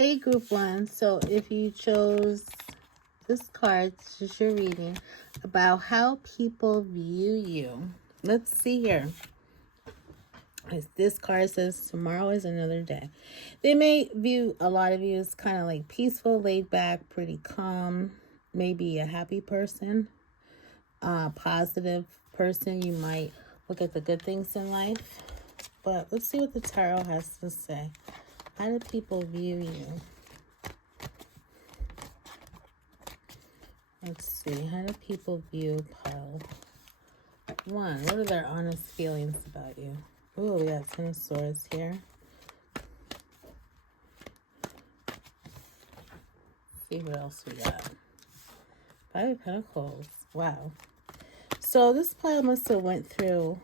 Hey, group one. So if you chose this card, this is your reading about how people view you. Let's see here. This card says tomorrow is another day. They may view a lot of you as kind of like peaceful, laid back, pretty calm, maybe a happy person, positive person. You might look at the good things in life. But let's see what the tarot has to say. How do people view you? Let's see. How do people view pile one? What are their honest feelings about you? Oh, we got Ten of Swords here. See what else we got. Five of Pentacles. Wow. So this pile must have went through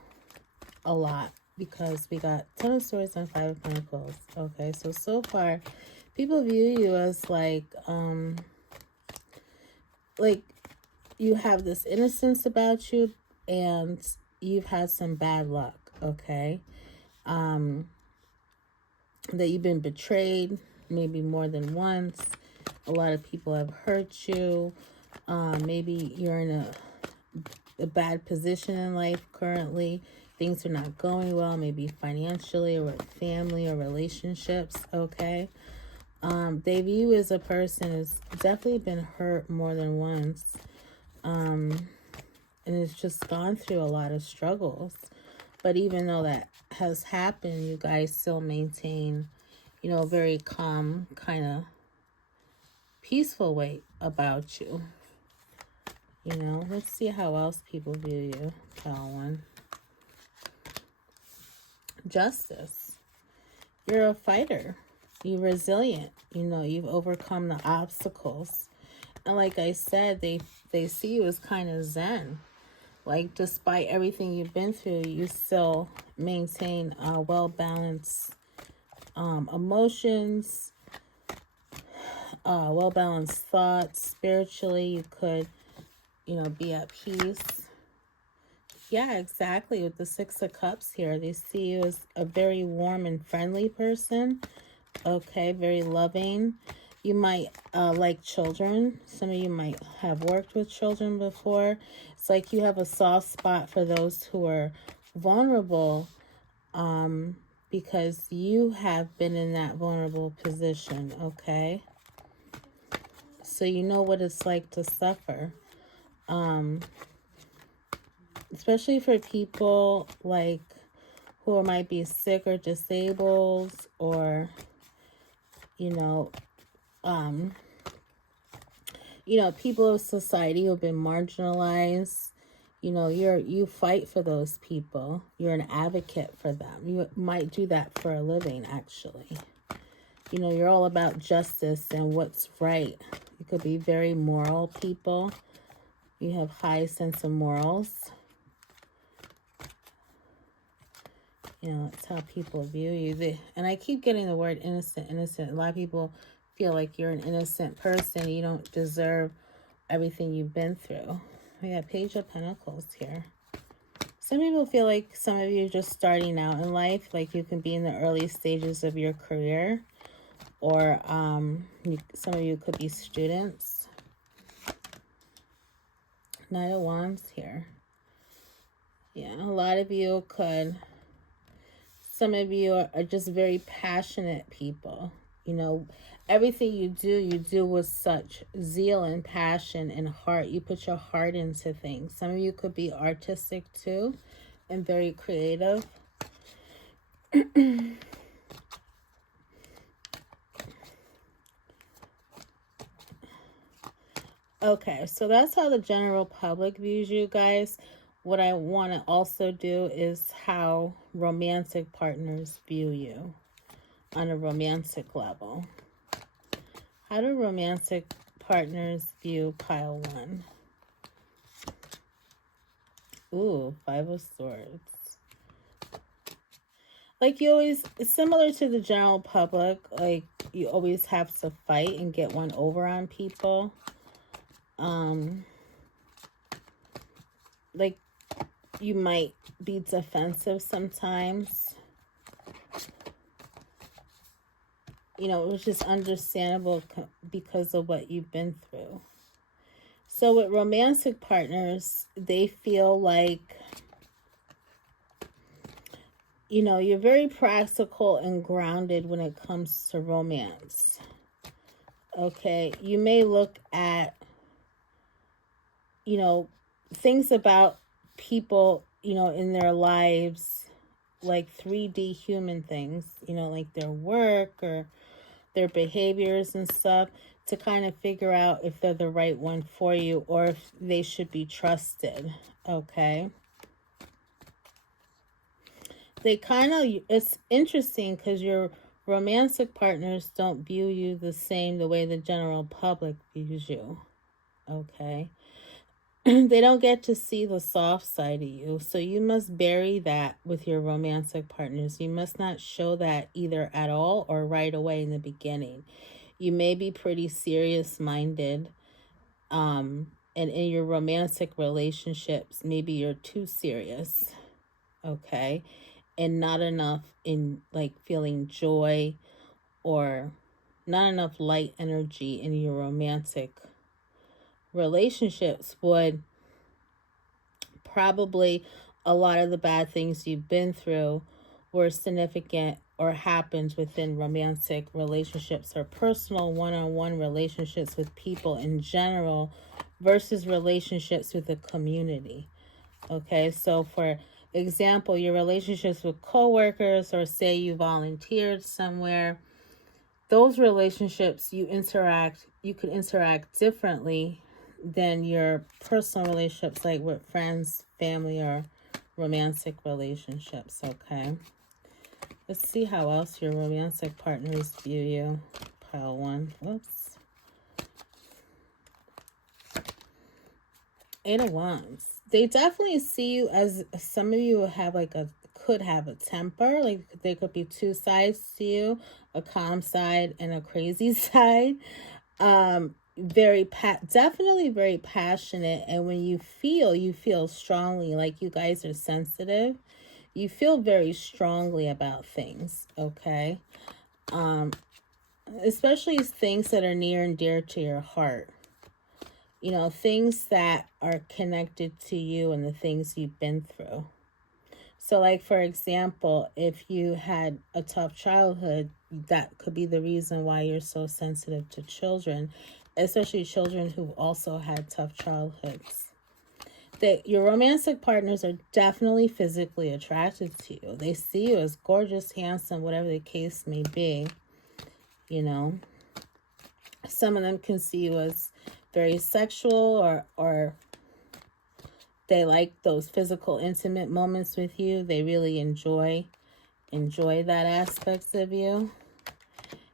a lot because we got Ten of Swords and Five of Pentacles. Okay, so far, people view you as like you have this innocence about you and you've had some bad luck, okay? That you've been betrayed maybe more than once. A lot of people have hurt you. Maybe you're in a bad position in life currently. Things are not going well, maybe financially or with family or relationships, okay? They view you as a person who's definitely been hurt more than once. And it's just gone through a lot of struggles. But even though that has happened, you guys still maintain, you know, a very calm, kind of peaceful way about you. You know, let's see how else people view you. Pile one. Justice. You're a fighter. You're resilient. You know, you've overcome the obstacles. And like I said, they see you as kind of zen. Like, despite everything you've been through, you still maintain well-balanced emotions, well-balanced thoughts. Spiritually, you could, you know, be at peace. Yeah, exactly. With the Six of Cups here, they see you as a very warm and friendly person. Okay, very loving. You might like children. Some of you might have worked with children before. It's like you have a soft spot for those who are vulnerable because you have been in that vulnerable position, okay? So you know what it's like to suffer. Especially for people like who might be sick or disabled or, you know, people of society who have been marginalized. You know, you fight for those people. You're an advocate for them. You might do that for a living, actually. You know, you're all about justice and what's right. You could be very moral people. You have high sense of morals. You know, it's how people view you. And I keep getting the word innocent, innocent. A lot of people feel like you're an innocent person. You don't deserve everything you've been through. We got Page of Pentacles here. Some people feel like some of you are just starting out in life. Like you can be in the early stages of your career. Or some of you could be students. Knight of Wands here. Yeah, a lot of you could... Some of you are just very passionate people. You know, everything you do with such zeal and passion and heart. You put your heart into things. Some of you could be artistic too and very creative. Okay, so that's how the general public views you guys. What I want to also do is how romantic partners view you on a romantic level. How do romantic partners view pile one? Ooh, Five of Swords. Like you always, similar to the general public, like you always have to fight and get one over on people. Like you might be defensive sometimes. which is understandable because of what you've been through. So with romantic partners, they feel like, you're very practical and grounded when it comes to romance. Okay, you may look at, things about people, in their lives, like 3D human things, like their work or their behaviors and stuff, to kind of figure out if they're the right one for you or if they should be trusted. Okay. It's interesting because your romantic partners don't view you the way the general public views you. Okay. They don't get to see the soft side of you. So you must bury that with your romantic partners. You must not show that either at all or right away in the beginning. You may be pretty serious minded. And in your romantic relationships, maybe you're too serious. Okay. And not enough in like feeling joy or not enough light energy in your romantic relationships would probably a lot of the bad things you've been through were significant or happened within romantic relationships or personal one-on-one relationships with people in general versus relationships with the community. Okay, so for example, your relationships with coworkers, or say you volunteered somewhere, those relationships you could interact differently than your personal relationships, like with friends, family, or romantic relationships. Okay, let's see how else your romantic partners view you. Pile 1. Whoops. 8 of Wands. They definitely see you as, some of you could have a temper. Like there could be two sides to you, a calm side and a crazy side. Definitely very passionate, and when you feel strongly, like you guys are sensitive. You feel very strongly about things, okay? Especially things that are near and dear to your heart. Things that are connected to you and the things you've been through. So like, for example, if you had a tough childhood, that could be the reason why you're so sensitive to children, especially children who've also had tough childhoods. Your romantic partners are definitely physically attracted to you. They see you as gorgeous, handsome, whatever the case may be. Some of them can see you as very sexual, or they like those physical, intimate moments with you. They really enjoy that aspects of you.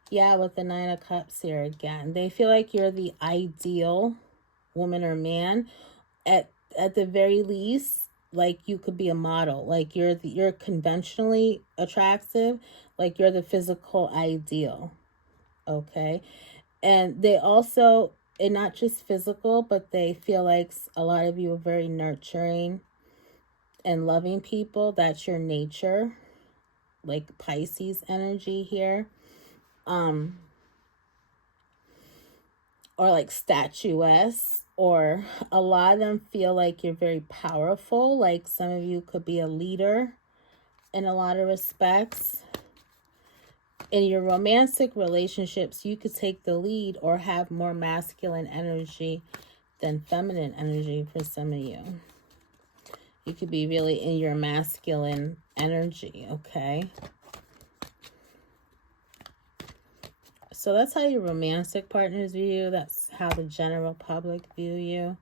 Yeah, with the 9 of Cups here again. They feel like you're the ideal woman or man. At the very least, like you could be a model. Like you're conventionally attractive. Like you're the physical ideal. Okay. And they also, and not just physical, but they feel like a lot of you are very nurturing and loving people. That's your nature, like Pisces energy here. Or like statuesque, or a lot of them feel like you're very powerful. Like some of you could be a leader in a lot of respects. In your romantic relationships, you could take the lead or have more masculine energy than feminine energy for some of you. You could be really in your masculine energy, okay? So that's how your romantic partners view you. That's how the general public view you.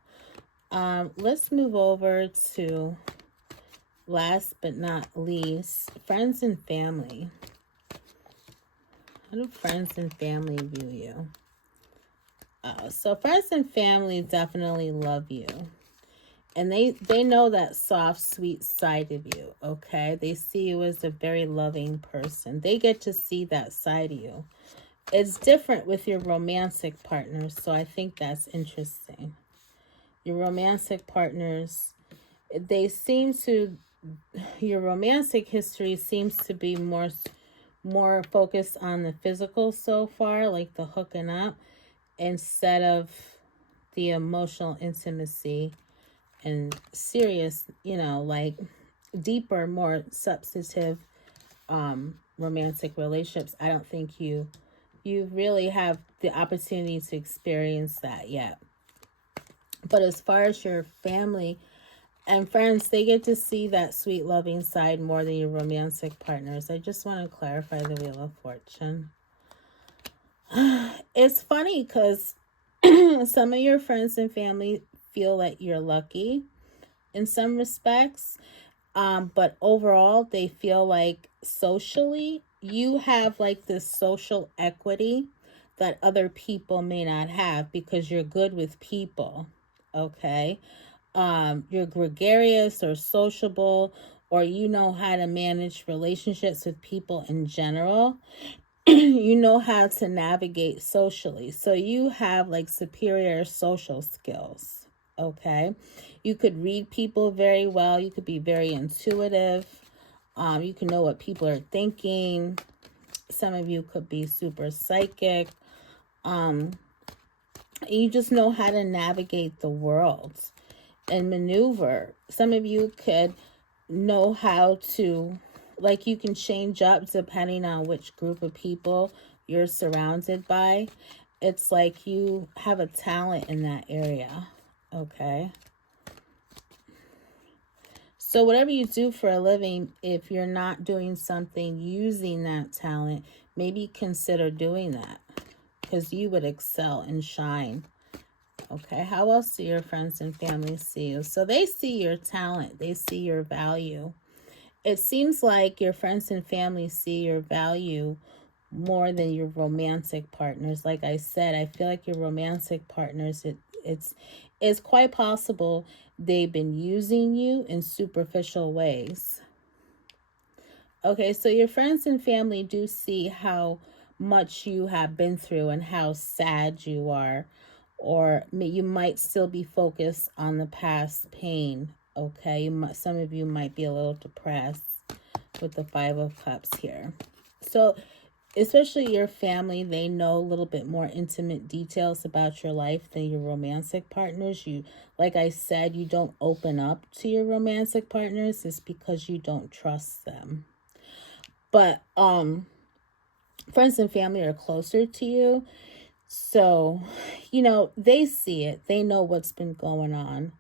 Let's move over to, last but not least, friends and family. How do friends and family view you? So friends and family definitely love you. And they know that soft, sweet side of you, okay? They see you as a very loving person. They get to see that side of you. It's different with your romantic partners, so I think that's interesting. Your romantic partners, your romantic history seems to be more more focused on the physical so far, like the hooking up, instead of the emotional intimacy and serious, like deeper, more substantive romantic relationships. I don't think you really have the opportunity to experience that yet. But as far as your family and friends, they get to see that sweet, loving side more than your romantic partners. I just want to clarify the Wheel of Fortune. It's funny because some of your friends and family feel that you're lucky in some respects. But overall, they feel like socially, you have like this social equity that other people may not have because you're good with people. Okay. You're gregarious or sociable, or you know how to manage relationships with people in general. You know how to navigate socially. So you have like superior social skills. Okay. You could read people very well. You could be very intuitive. You can know what people are thinking. Some of you could be super psychic. You just know how to navigate the world and maneuver. Some of you could know how to, like, you can change up depending on which group of people you're surrounded by. It's like you have a talent in that area. Okay. So whatever you do for a living, if you're not doing something using that talent, maybe consider doing that, because you would excel and shine. Okay, how else do your friends and family see you? So they see your talent. They see your value. It seems like your friends and family see your value more than your romantic partners. Like I said, I feel like your romantic partners, it's quite possible they've been using you in superficial ways. Okay, so your friends and family do see how much you have been through and how sad you are, or you might still be focused on the past pain. Okay, some of you might be a little depressed with the Five of Cups here. So especially your family, they know a little bit more intimate details about your life than your romantic partners. You, like I said, you don't open up to your romantic partners. It's because you don't trust them. But friends and family are closer to you. So, they see it. They know what's been going on.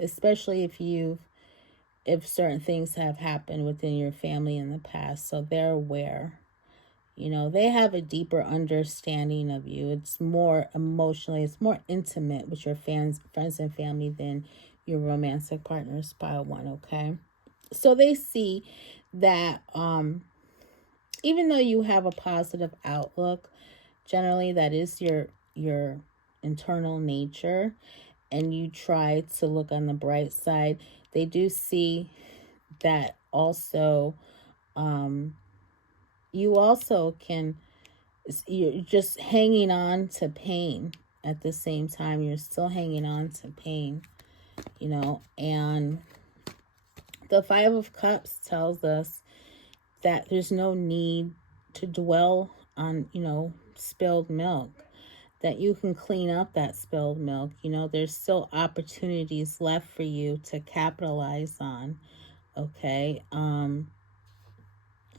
Especially if certain things have happened within your family in the past. So they're aware. They have a deeper understanding of you. It's more emotionally, it's more intimate with your friends and family than your romantic partners, pile one, okay? So they see that even though you have a positive outlook, generally that is your internal nature, and you try to look on the bright side, they do see that also you also you're just hanging on to pain at the same time. You're still hanging on to pain, and the Five of Cups tells us that there's no need to dwell on, spilled milk, that you can clean up that spilled milk. There's still opportunities left for you to capitalize on. Okay.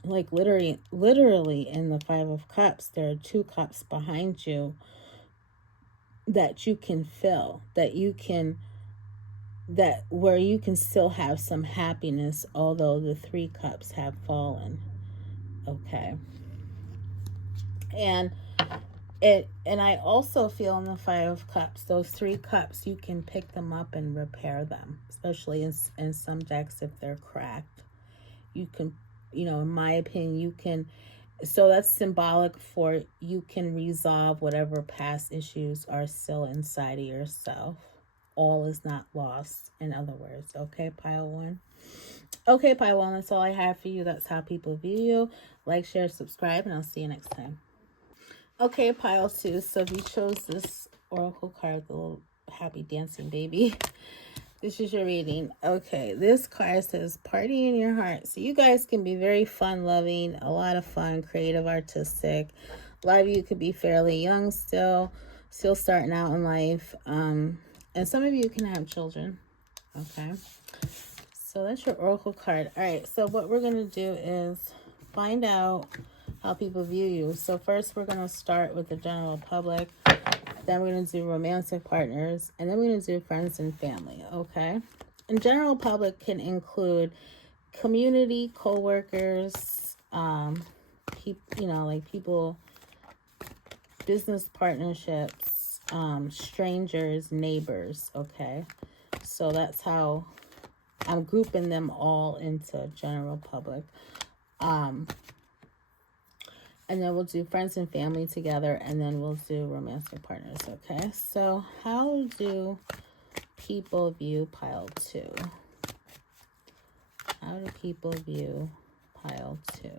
Like literally in the Five of Cups, there are two cups behind you that you can fill, that where you can still have some happiness, although the three cups have fallen. Okay. And I also feel in the Five of Cups, those three cups, you can pick them up and repair them, especially in some decks if they're cracked. You can, in my opinion, you can. So that's symbolic for you can resolve whatever past issues are still inside of yourself. All is not lost, in other words. Okay, pile one. Okay, pile one, that's all I have for you. That's how people view you. Like, share, subscribe, and I'll see you next time. Okay, pile two. So if you chose this oracle card, the little happy dancing baby. This is your reading. Okay, this card says party in your heart. So you guys can be very fun loving, a lot of fun, creative, artistic. A lot of you could be fairly young still starting out in life. And some of you can have children. Okay. So that's your oracle card. All right, so what we're going to do is find out how people view you. So first we're going to start with the general public. Then we're going to do romantic partners. And then we're going to do friends and family, okay? And general public can include community, co-workers, people, business partnerships, strangers, neighbors, okay? So that's how I'm grouping them all into general public. And then we'll do friends and family together, and then we'll do romantic partners, okay? So how do people view pile 2? How do people view pile 2?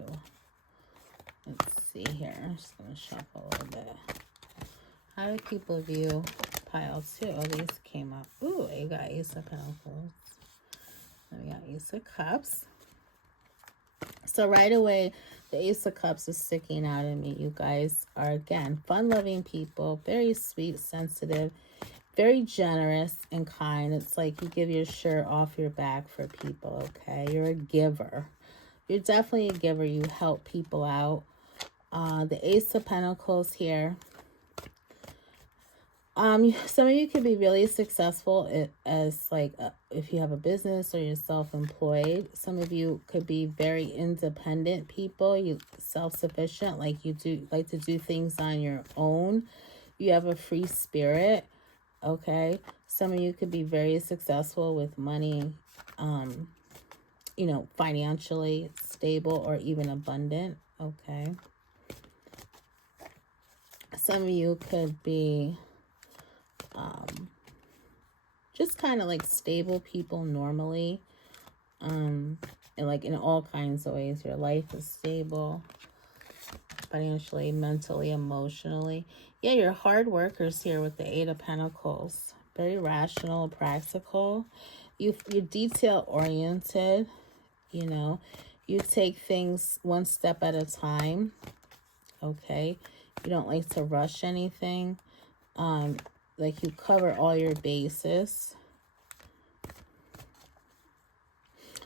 Let's see here. I'm just going to shuffle a little bit. How do people view pile 2? Oh, these came up. Ooh, you got Ace of Pentacles. And we got Ace of Cups. So right away, the Ace of Cups is sticking out at me. You guys are, again, fun-loving people, very sweet, sensitive, very generous and kind. It's like you give your shirt off your back for people, okay? You're a giver. You're definitely a giver. You help people out. The Ace of Pentacles here. Some of you could be really successful as like if you have a business or you're self-employed. Some of you could be very independent people. You self-sufficient, like you do like to do things on your own. You have a free spirit. Okay. Some of you could be very successful with money, financially stable or even abundant. Okay. Some of you could be just kind of like stable people normally, and like in all kinds of ways. Your life is stable financially, mentally, emotionally. Yeah, you're hard workers here with the Eight of Pentacles. Very rational, practical. You're detail oriented. You take things one step at a time. Okay, you don't like to rush anything. Like you cover all your bases.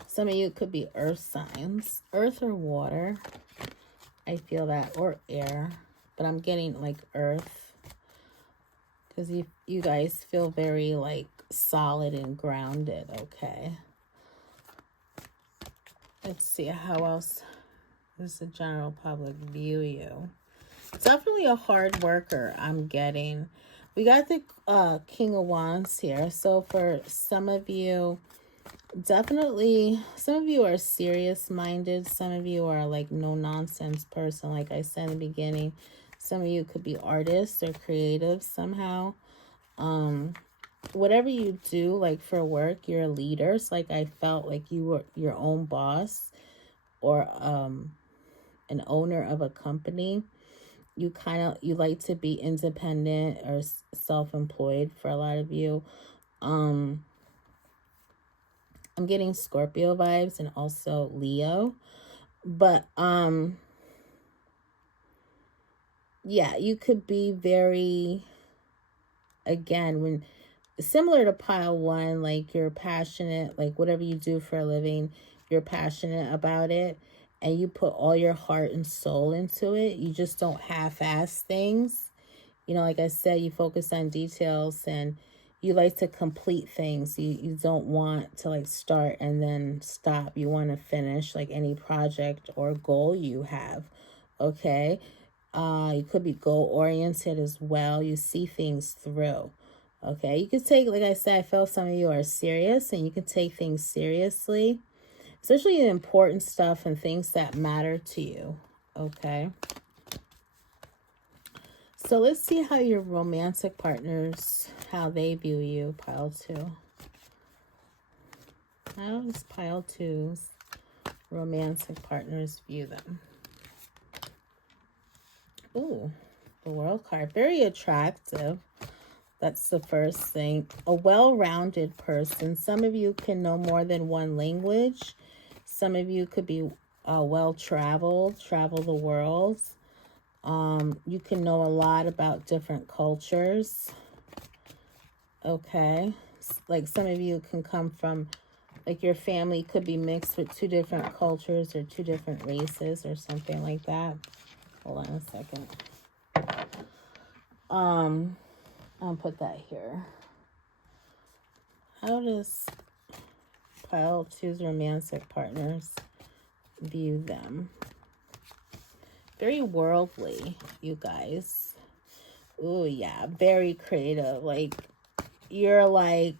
Some of you could be earth signs, earth or water. I feel that, or air, but I'm getting like earth because you guys feel very like solid and grounded. Okay. Let's see how else does the general public view you. Definitely a hard worker, I'm getting. We got the King of Wands here. So for some of you, definitely, some of you are serious-minded. Some of you are like no-nonsense person, like I said in the beginning. Some of you could be artists or creative somehow. Whatever you do, like for work, you're a leader. So like I felt like you were your own boss or an owner of a company. You like to be independent or self-employed for a lot of you. I'm getting Scorpio vibes and also Leo. But yeah, you could be very, again, when similar to pile 1, like you're passionate, like whatever you do for a living, you're passionate about it. And you put all your heart and soul into it. You just don't half-ass things. Like I said, you focus on details and you like to complete things. You don't want to like start and then stop. You want to finish like any project or goal you have. Okay. You could be goal-oriented as well. You see things through. Okay. You could take, like I said, I feel some of you are serious and you can take things seriously. Especially the important stuff and things that matter to you, okay? So let's see how your romantic partners, how they view you, pile 2. How does pile 2's romantic partners view them? Ooh, the World card. Very attractive. That's the first thing. A well-rounded person. Some of you can know more than one language. Some of you could be well-traveled, travel the world. You can know a lot about different cultures. Okay. Like some of you can come from, like your family could be mixed with 2 different cultures or 2 different races or something like that. Hold on a second. I'll put that here. How does Pile 2's romantic partners view them? Very worldly, you guys. Oh yeah, very creative. Like, you're like,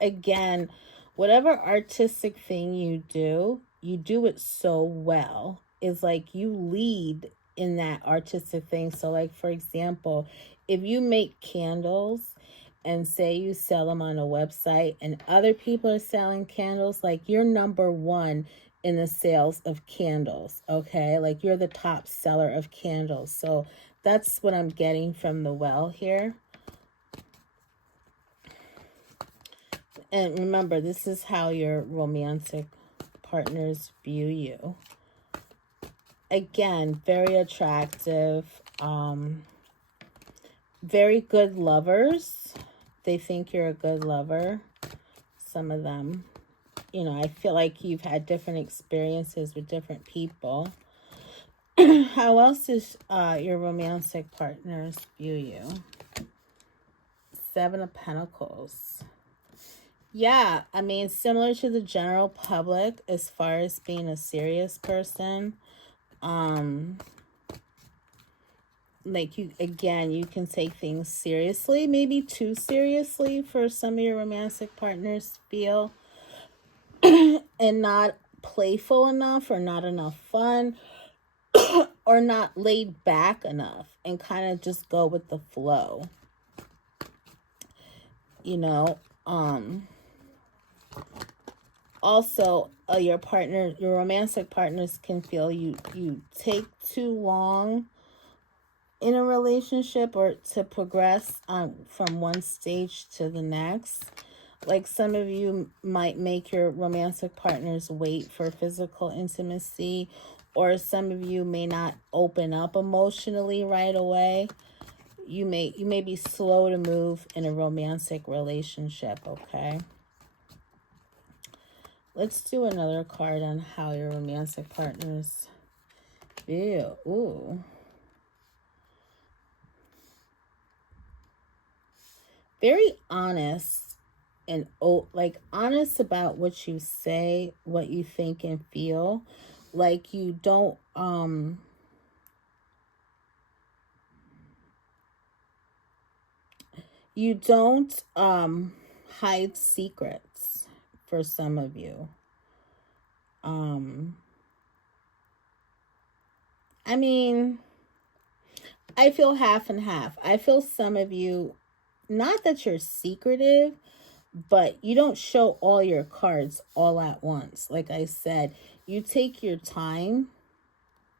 again, whatever artistic thing you do it so well. It's like you lead in that artistic thing. So like, for example, if you make candles and say you sell them on a website and other people are selling candles, like you're number 1 in the sales of candles, okay? Like you're the top seller of candles. So that's what I'm getting from the well here. And remember, this is how your romantic partners view you. Again, very attractive, very good lovers. They think you're a good lover. Some of them, you know, I feel like you've had different experiences with different people. How else does your romantic partners view you? 7 of Pentacles. Yeah, I mean, similar to the general public as far as being a serious person. Like you, again, you can take things seriously, maybe too seriously for some of your romantic partners feel, and not playful enough or not enough fun or not laid back enough and kind of just go with the flow. You know, also your romantic partners can feel you take too long in a relationship or to progress from one stage to the next. Like some of you might make your romantic partners wait for physical intimacy, or some of you may not open up emotionally right away. You may be slow to move in a romantic relationship, okay? Let's do another card on how your romantic partners feel. Ooh. Very honest and like honest about what you say, what you think and feel. Like you don't hide secrets for some of you. I mean, I feel half and half. I feel some of you, not that you're secretive, but you don't show all your cards all at once. Like I said, you take your time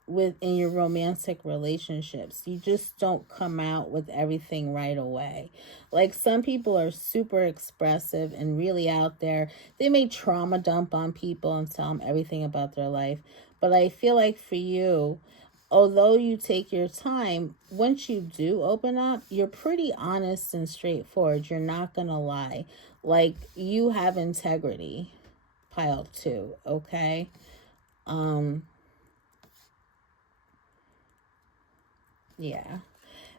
in your romantic relationships. You just don't come out with everything right away. Like some people are super expressive and really out there. They may trauma dump on people and tell them everything about their life. But I feel like for you, although you take your time, once you do open up, you're pretty honest and straightforward. You're not gonna lie. Like you have integrity. Pile 2, okay? Yeah.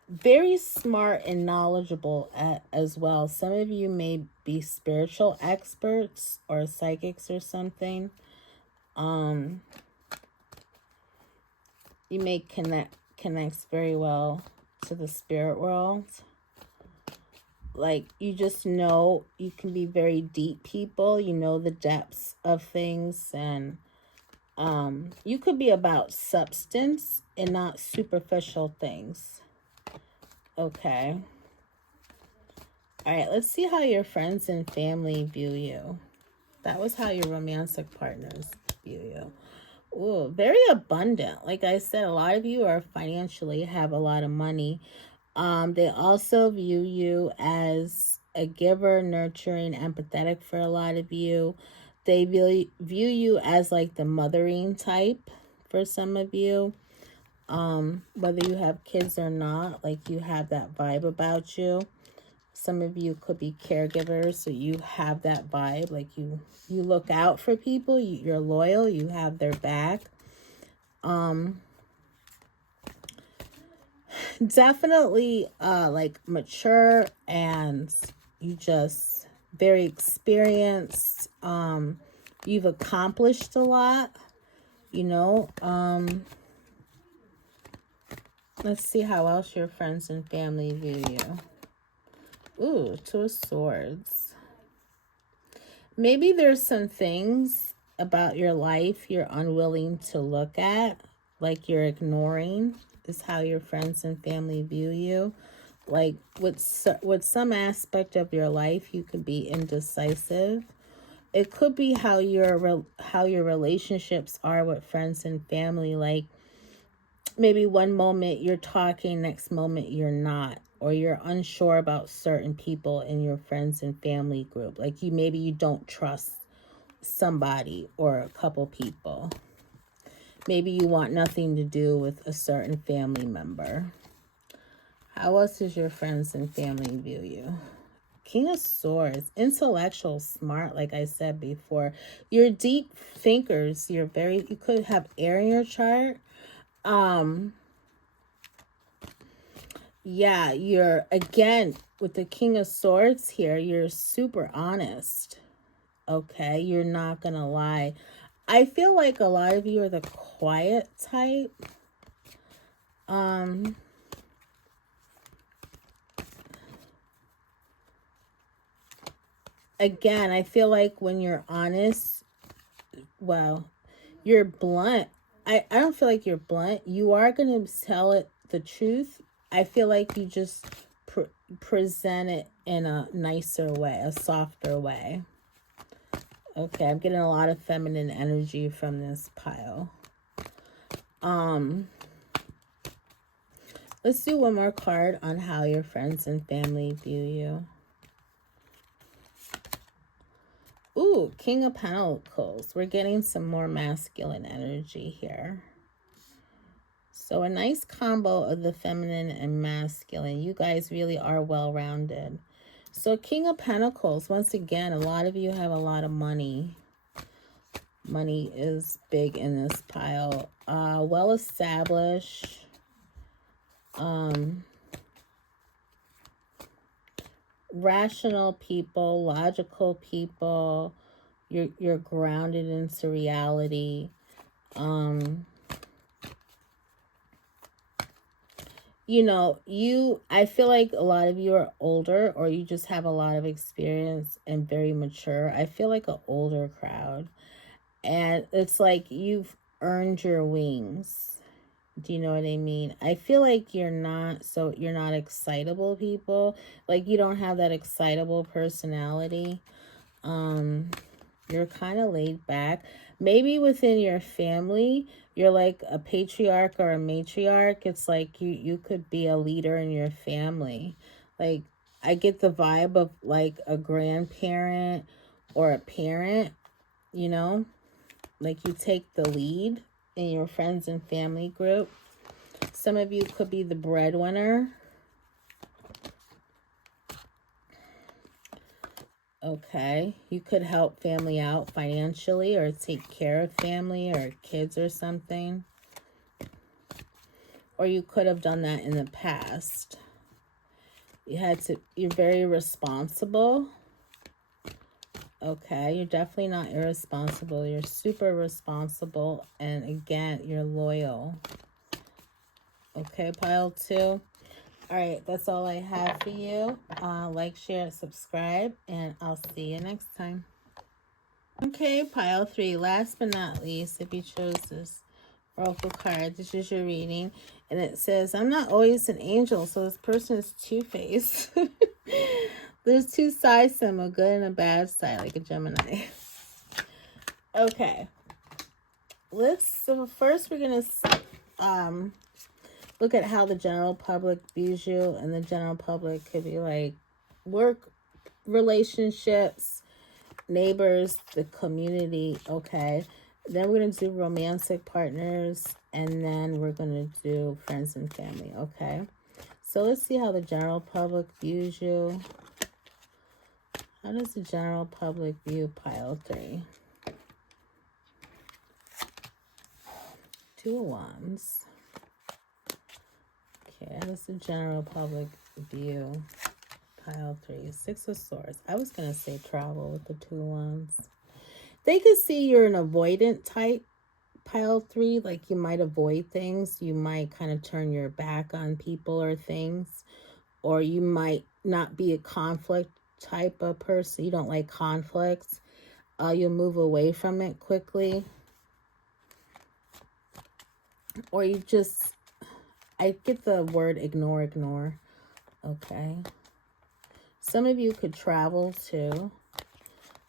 Very smart and knowledgeable as well. Some of you may be spiritual experts or psychics or something. You may connects very well to the spirit world. Like you just know, you can be very deep people. You know the depths of things, and you could be about substance and not superficial things. Okay. All right, let's see how your friends and family view you. That was how your romantic partners view you. Ooh, very abundant. Like I said, a lot of you are financially have a lot of money. They also view you as a giver, nurturing, empathetic for a lot of you. They view you as like the mothering type for some of you. Whether you have kids or not, like you have that vibe about you. Some of you could be caregivers, so you have that vibe. Like you look out for people. You're loyal. You have their back. Definitely like mature, and you just very experienced. You've accomplished a lot, you know. Let's see how else your friends and family view you. Ooh, Two of Swords. Maybe there's some things about your life you're unwilling to look at, like you're ignoring, is how your friends and family view you. Like with some aspect of your life, you could be indecisive. It could be how your relationships are with friends and family. Like maybe one moment you're talking, next moment you're not, or you're unsure about certain people in your friends and family group. Like maybe you don't trust somebody or a couple people. Maybe you want nothing to do with a certain family member. How else does your friends and family view you? King of Swords, intellectual, smart, like I said before. You're deep thinkers. You could have air in your chart. Yeah, you're, again, with the King of Swords here, you're super honest. Okay, you're not gonna lie. I feel like a lot of you are the quiet type. Again, I feel like when you're honest, well, you're blunt. I don't feel like you're blunt. You are going to tell it the truth. I feel like you just present it in a nicer way, a softer way. Okay, I'm getting a lot of feminine energy from this pile. Let's do one more card on how your friends and family view you. Ooh, King of Pentacles. We're getting some more masculine energy here. So a nice combo of the feminine and masculine. You guys really are well-rounded. So King of Pentacles, once again, a lot of you have a lot of money. Money is big in this pile. Well-established. Rational people, logical people. You're grounded into reality. You know, I feel like a lot of you are older, or you just have a lot of experience and very mature. I feel like an older crowd. And it's like you've earned your wings. Do you know what I mean? I feel like you're not excitable people. Like you don't have that excitable personality. You're kind of laid back. Maybe within your family, you're like a patriarch or a matriarch. It's like you could be a leader in your family. Like I get the vibe of like a grandparent or a parent, you know? Like you take the lead in your friends and family group. Some of you could be the breadwinner. Okay, you could help family out financially or take care of family or kids or something. Or you could have done that in the past. You're very responsible. Okay, you're definitely not irresponsible. You're super responsible. And again, you're loyal. Okay, pile 2. All right, that's all I have for you. Like, share, subscribe, and I'll see you next time. Okay, pile 3. Last but not least, if you chose this oracle card, this is your reading. And it says, I'm not always an angel, so this person is two-faced. There's two sides to them, a good and a bad side, like a Gemini. Okay. So first we're going to look at how the general public views you, and the general public could be like work, relationships, neighbors, the community. Okay, then we're gonna do romantic partners, and then we're gonna do friends and family. Okay, so let's see how the general public views you. How does the general public view pile 3? 2 of Wands. Okay, how does the general public view pile 3? 6 of Swords. I was going to say travel with the 2 Wands. They could see you're an avoidant type, pile 3. Like you might avoid things. You might kind of turn your back on people or things. Or you might not be a conflict type of person. You don't like conflicts. You'll move away from it quickly. Or you just, I get the word ignore. Okay. Some of you could travel too.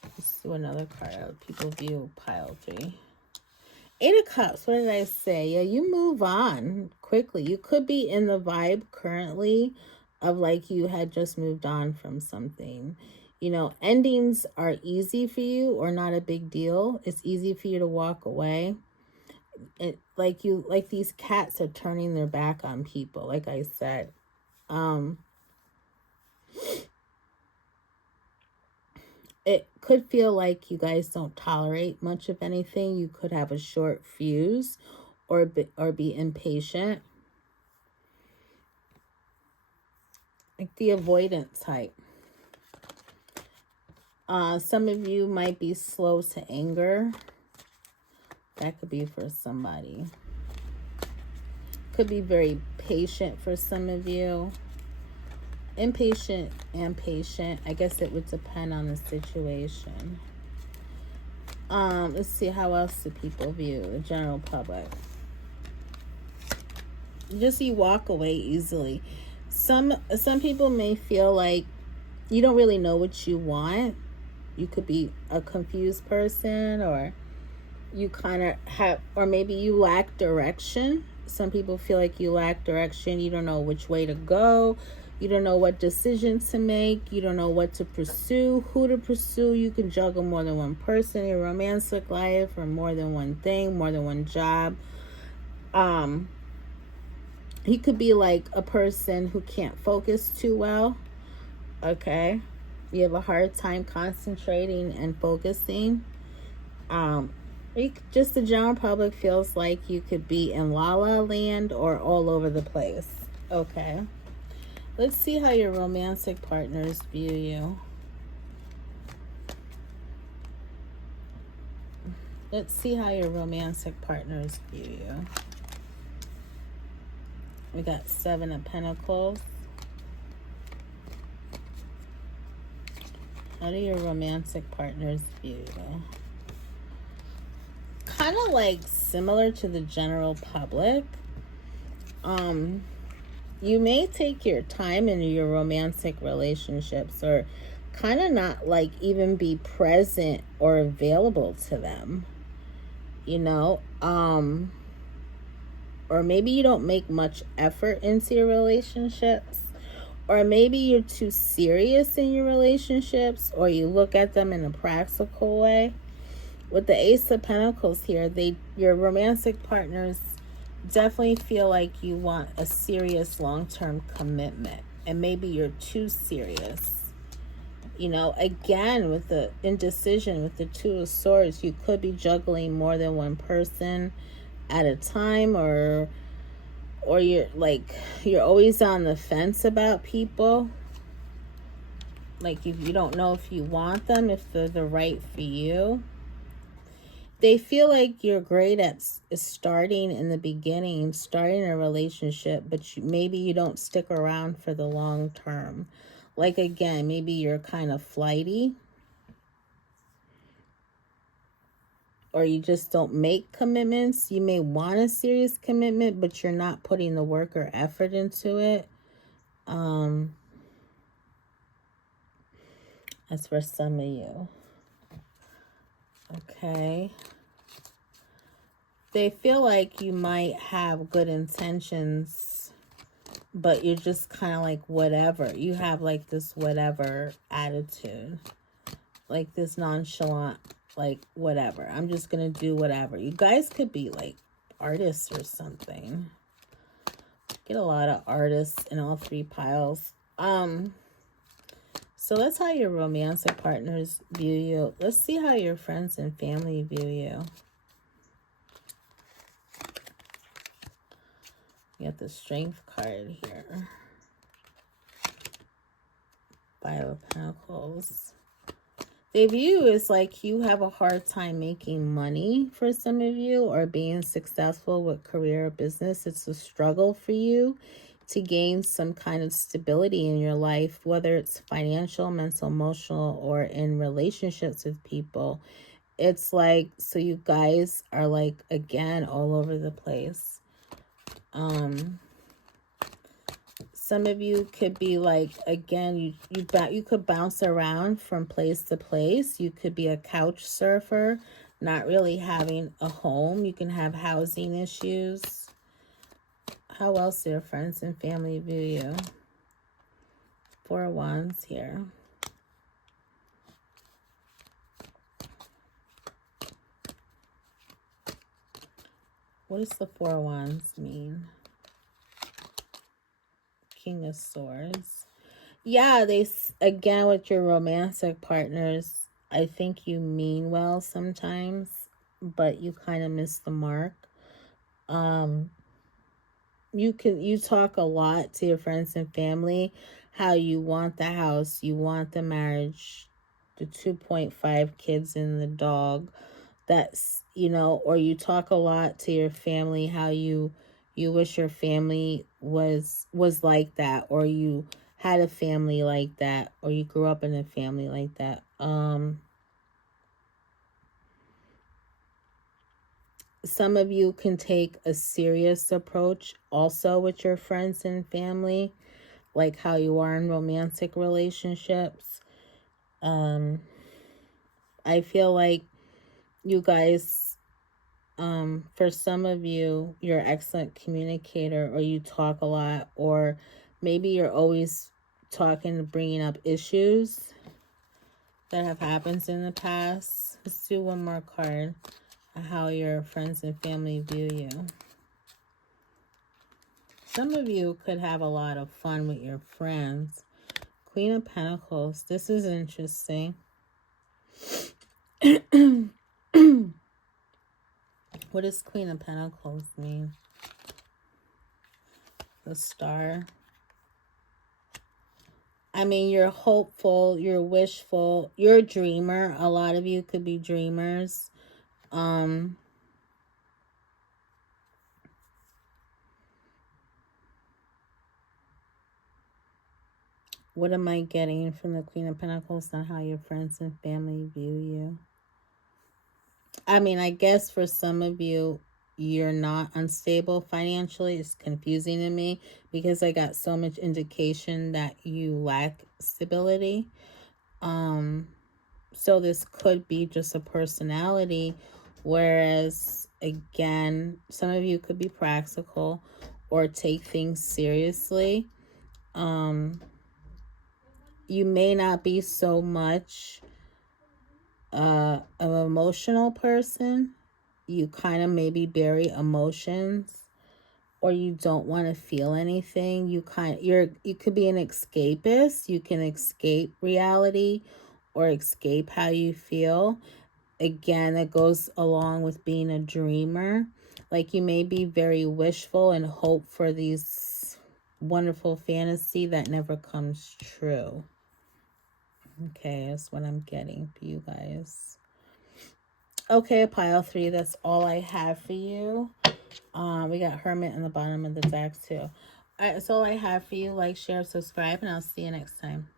Let's do another card out. People view pile 3. 8 of Cups. What did I say? Yeah, you move on quickly. You could be in the vibe currently of like you had just moved on from something. You know, endings are easy for you or not a big deal. It's easy for you to walk away. It like these cats are turning their back on people, like I said. It could feel like you guys don't tolerate much of anything. You could have a short fuse or be impatient. Like the avoidance type. Some of you might be slow to anger. That could be for somebody. Could be very patient for some of you. Impatient and patient. I guess it would depend on the situation. Let's see, how else do people view the general public? Just you walk away easily. Some people may feel like you don't really know what you want. You could be a confused person, or you kind of have, or maybe you lack direction. Some people feel like you lack direction. You don't know which way to go. You don't know what decision to make. You don't know what to pursue, who to pursue. You can juggle more than one person in your romantic life, or more than one thing, more than one job. He could be like a person who can't focus too well. Okay. You have a hard time concentrating and focusing. Just the general public feels like you could be in la la land or all over the place. Okay. Let's see how your romantic partners view you. Let's see how your romantic partners view you. We got 7 of Pentacles. How do your romantic partners view you? Kind of like similar to the general public. You may take your time in your romantic relationships, or kind of not like even be present or available to them, you know. Or maybe you don't make much effort into your relationships, or maybe you're too serious in your relationships, or you look at them in a practical way. With the Ace of Pentacles here, your romantic partners definitely feel like you want a serious long-term commitment, and maybe you're too serious. You know, again, with the indecision, with the 2 of Swords, you could be juggling more than one person at a time, or you're always on the fence about people. Like you don't know if you want them, if they're the right for you. They feel like you're great at starting in the beginning, starting a relationship, but maybe you don't stick around for the long term. Like, again, maybe you're kind of flighty, or you just don't make commitments. You may want a serious commitment, but you're not putting the work or effort into it. That's for some of you. Okay. they feel like you might have good intentions, but you're just kind of like whatever. You have like this whatever attitude, like this nonchalant, like whatever. I'm just going to do whatever. You guys could be like artists or something. Get a lot of artists in all three piles. So that's how your romantic partners view you. Let's see how your friends and family view you. You got the Strength card here. Five of Pentacles. They view you as like you have a hard time making money for some of you, or being successful with career or business. It's a struggle for you to gain some kind of stability in your life, whether it's financial, mental, emotional, or in relationships with people. It's like, so you guys are like, again, all over the place. Some of you could be like, again, you could bounce around from place to place. You could be a couch surfer, not really having a home. You can have housing issues. How else do your friends and family view you? Four of Wands here. What does the Four of Wands mean? King of Swords. Yeah, again, with your romantic partners, I think you mean well sometimes, but you kind of miss the mark. You talk a lot to your friends and family how you want the house, you want the marriage, the 2.5 kids and the dog. That's, or you talk a lot to your family how you wish your family was like that, or you had a family like that, or you grew up in a family like that. Some of you can take a serious approach also with your friends and family, like how you are in romantic relationships. I feel like you guys, for some of you, you're an excellent communicator, or you talk a lot, or maybe you're always talking, bringing up issues that have happened in the past. Let's do one more card. How your friends and family view you. Some of you could have a lot of fun with your friends. Queen of Pentacles. This is interesting. What does Queen of Pentacles mean? The Star. I mean, you're hopeful, you're wishful, you're a dreamer. A lot of you could be dreamers. What am I getting from the Queen of Pentacles on how your friends and family view you? I mean, I guess for some of you, you're not unstable financially. It's confusing to me because I got so much indication that you lack stability. So this could be just a personality, whereas, again, some of you could be practical or take things seriously. You may not be so much an emotional person. You kind of maybe bury emotions, or you don't want to feel anything. You could be an escapist. You can escape reality or escape how you feel. Again, it goes along with being a dreamer. Like, you may be very wishful and hope for these wonderful fantasy that never comes true. Okay, that's what I'm getting for you guys. Okay, pile 3, that's all I have for you. We got Hermit in the bottom of the deck too. All right, that's all I have for you. Like, share, subscribe, and I'll see you next time.